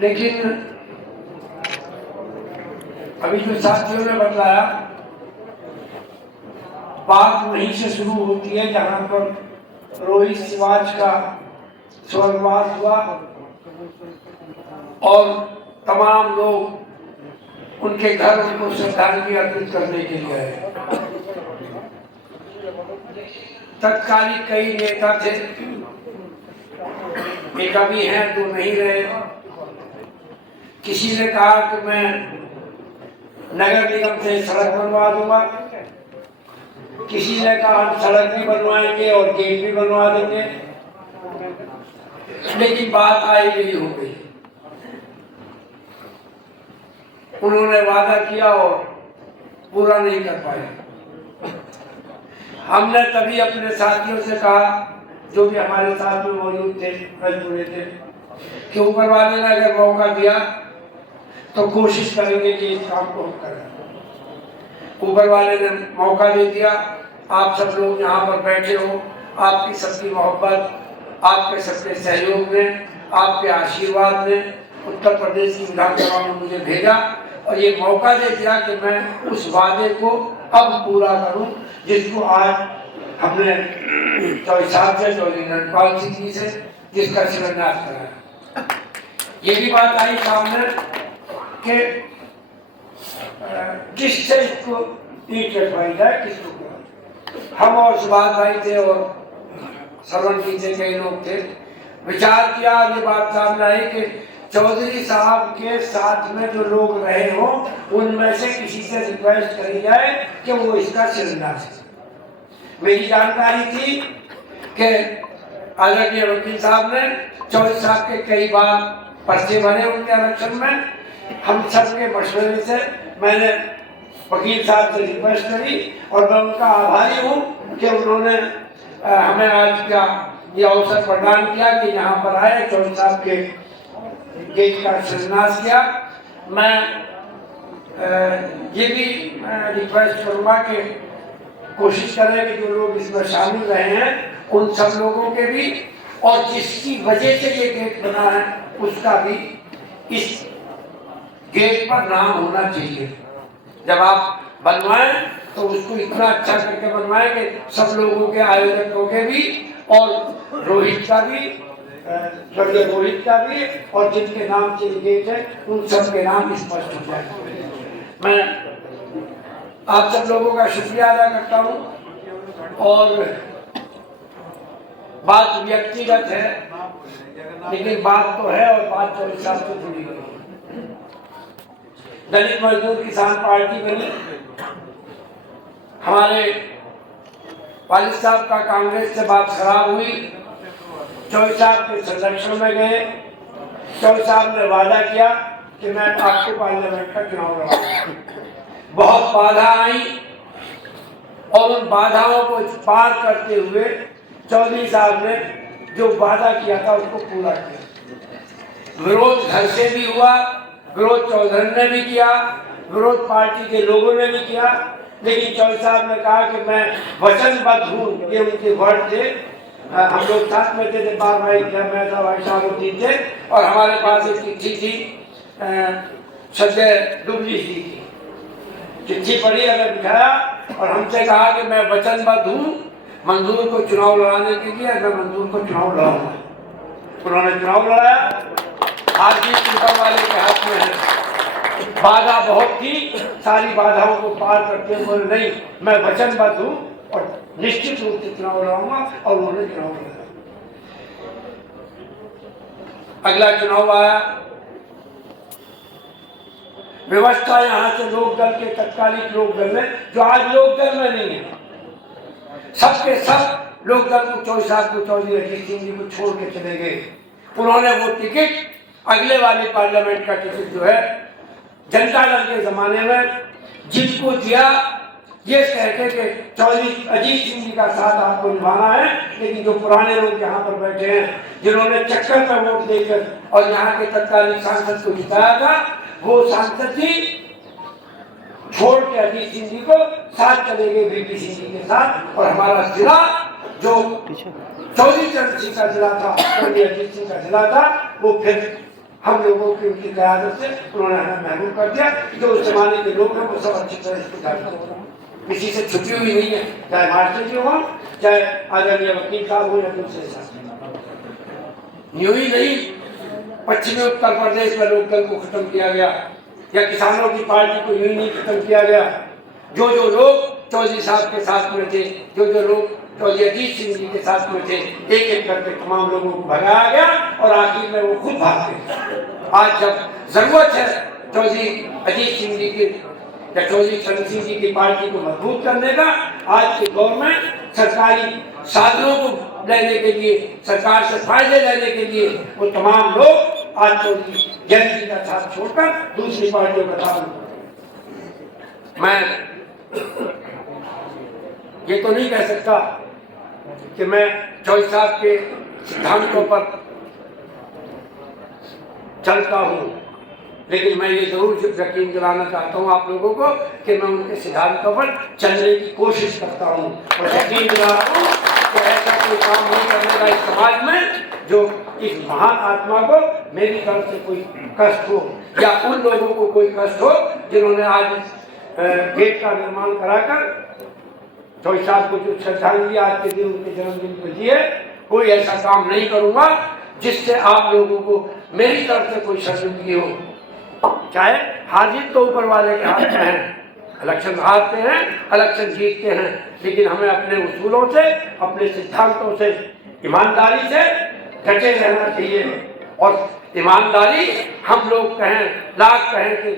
लेकिन अभी जो साथियों ने बताया, बात वहीं से शुरू होती है जहां पर रोहित शिवाज का स्वर्गवास हुआ और तमाम लोग उनके घर उनको श्रद्धांजलि अर्पित करने के लिए आए। तत्कालीन कई नेता थे, एक अभी हैं तो नहीं रहे। किसी ने कहा कि मैं नगर निगम से सड़क बनवा दूंगा, किसी ने कहा हम सड़क भी बनवाएंगे और गेट भी बनवा देंगे। लेकिन बात आई गई हो गई, उन्होंने वादा किया और पूरा नहीं कर पाए। हमने तभी अपने साथियों से कहा, जो भी हमारे साथ में मौजूद थे, जुड़े थे, कि ऊपर वाले ने अगर मौका दिया तो कोशिश करेंगे कि इस काम को हम करें। ऊपर वाले ने मौका दे दिया। आप सब लोग यहाँ पर बैठे हो, आपकी सबकी मोहब्बत, आपके सबके सहयोग में, आपके आशीर्वाद में उत्तर प्रदेश की विधानसभा में मुझे भेजा और ये मौका दे दिया कि मैं उस वादे को अब पूरा करूं, जिसको आज हमने चौधरी साहब से, चौधरी नंदपाल सिंह जी से, जिसका शिलान्यास कराया। ये भी बात आई सामने कि किससे इसको ईंट रखवाई जाए, किसको हम और सुभाष भाई थे और श्रवण जी से कई लोग थे। विचार किया, ये बात सामने आई कि चौधरी साहब के साथ में जो लोग रहे हों उनमें से किसी से रिक्वेस्ट करी जाए कि वो इसका शिलान्यास करें। मेरी जानकारी थी कि आदरणीय वकील साहब ने चौधरी साहब के कई बार पर्चे भरे उनके आरक्षण में। हम सबके मशवरे से मैंने वकील साहब से रिक्वेस्ट करी और मैं उनका आभारी हूँ कि उन्होंने हमें आज का ये अवसर प्रदान किया कि यहाँ पर आए, चौधरी साहब के गेट का शिलान्यास किया। मैं ये भी रिक्वेस्ट करूँगा कि कोशिश करें कि जो लोग इसमें शामिल रहे हैं उन सब लोगों के भी, और जिसकी वजह से ये गेट बना है उसका भी इस गेट पर नाम होना चाहिए। जब आप बनवाएं तो उसको इतना अच्छा करके बनवाएं कि सब लोगों के, आयोजकों के भी और रोहित का भी, स्वर्गीय रोहित का भी, और जिनके नाम से गेट है उन सब के नाम स्पष्ट हो जाए। मैं आप सब लोगों का शुक्रिया अदा करता हूँ। और बात व्यक्तिगत है लेकिन बात तो है और बात तो हिसाब से जुड़ी हुई है। दलित मजदूर किसान पार्टी बनी, हमारे वालिद साहब का कांग्रेस से बात खराब हुई, चौधरी साहब के संरक्षण में गए। चौधरी साहब ने वादा किया कि मैं आपको पार्लियामेंट का चुनाव लड़ाऊंगा। बहुत बाधा आई और उन बाधाओं को पार करते हुए चौधरी साहब ने जो वादा किया था उसको पूरा किया। विरोध घर से भी हुआ, विरोध चौधरी ने भी किया, विरोध पार्टी के लोगों ने भी किया, लेकिन चौधरी साहब ने कहा कि मैं वचनबद्ध हूँ। ये उनके वर्ड थे। हम लोग साथ में थे, बार भाई मैं था, भाई शाहरुद्दीन थे, और हमारे पास एक चिट्ठी थी सज्जय डुबली जी की। चिट्ठी पढ़ी, हमें दिखाया और हमसे कहा कि मैं वचनबद्ध हूँ मंजूर को चुनाव लड़ाने के लिए, मैं मंजूर को चुनाव लड़ाऊंगा। उन्होंने चुनाव लड़ाया। आज भी ऊपर वाले के हाथ में है। बाधा बहुत थी, सारी बाधाओं को पार करते हुए नहीं, मैं वचनबद्ध हूँ और निश्चित रूप से चुनाव लड़ाऊंगा, और उन्होंने चुनाव लड़ा। अगला चुनाव आया। व्यवस्था यहाँ से लोकदल के, तत्कालीन लोकदल में, जो आज लोकदल में नहीं है, सबके सब लोकदल को चौधरी साहब को, चौधरी अजीत सिंह जी को छोड़ के चले गए। उन्होंने वो टिकट, अगले वाले पार्लियामेंट का टिकट जो है जनता दल के जमाने में जिनको दिया, ये कहते कि चौधरी अजीत सिंह जी का साथ आपको निभाना है, लेकिन जो पुराने लोग यहाँ पर बैठे हैं, जिन्होंने चक्कर में वोट देकर और यहाँ के तत्कालीन सांसद को जिताया था, वो सांसद जी छोड़ के अजीत सिंह जी को साथ चले गए, वीपी सिंह जी के साथ। और हमारा जिला जो चौधरी चरण सिंह का जिला था, चौधरी अजीत सिंह का जिला था, वो फिर हम लोगों की उनकी क़यादत से उन्होंने हमें महबूब कर दिया। जो उस जमाने के लोग हैं वो सब अच्छी तरह इसको जानते हैं, किसी से छुपी हुई नहीं है, चाहे मास्टर जी हो, चाहे आदरणीय वकील साहब हो या दूसरे साहब। यूं ही नहीं पश्चिमी उत्तर प्रदेश में लोकदल को खत्म किया गया या किसानों की पार्टी को यूं ही नहीं खत्म किया गया। जो लोग चौधरी साहब के साथ में थे, जो लोग चौधरी अजीत सिंह जी के साथ में थे, एक एक करके तमाम लोगों को भगाया गया और आखिर में वो खुद भाग गए। आज जब जरूरत है चौधरी अजीत सिंह जी की या चौधरी चरण सिंह जी की पार्टी को मजबूत करने का, आज के दौर में सरकारी साधनों को लेने के लिए, सरकार से फायदे लेने के लिए वो तमाम लोग आज चौधरी जयंत जी का साथ छोड़कर दूसरी पार्टियों का साथ। मैं ये तो नहीं कह सकता कि मैं चौधरी साहब के सिद्धांतों पर चलता हूँ, लेकिन मैं ये जरूर यकीन दिलाना चाहता हूँ आप लोगों को कि मैं उनके सिद्धांतों पर चलने की कोशिश करता हूँ और यकीन दिलाता हूँ कि ऐसा कोई काम नहीं करने का इस समाज में जो इस महान आत्मा को मेरी तरफ से कोई कष्ट हो या उन लोगों को कोई कष्ट हो जिन्होंने आज गेट का निर्माण कराकर चौधरी साहब को जो श्रद्धांजलि आज के दिन उनके जन्मदिन पर दी है। कोई ऐसा काम नहीं करूंगा जिससे आप लोगों को मेरी तरफ से कोई शर्मिंदगी हो। चाहे हार जीत तो ऊपर वाले के हाथ में है, इलेक्शन हारते हैं, इलेक्शन जीतते हैं, लेकिन हमें अपने उसूलों से, अपने सिद्धांतों से, ईमानदारी से डटे रहना चाहिए। और ईमानदारी हम लोग कहें, लाख कहें कि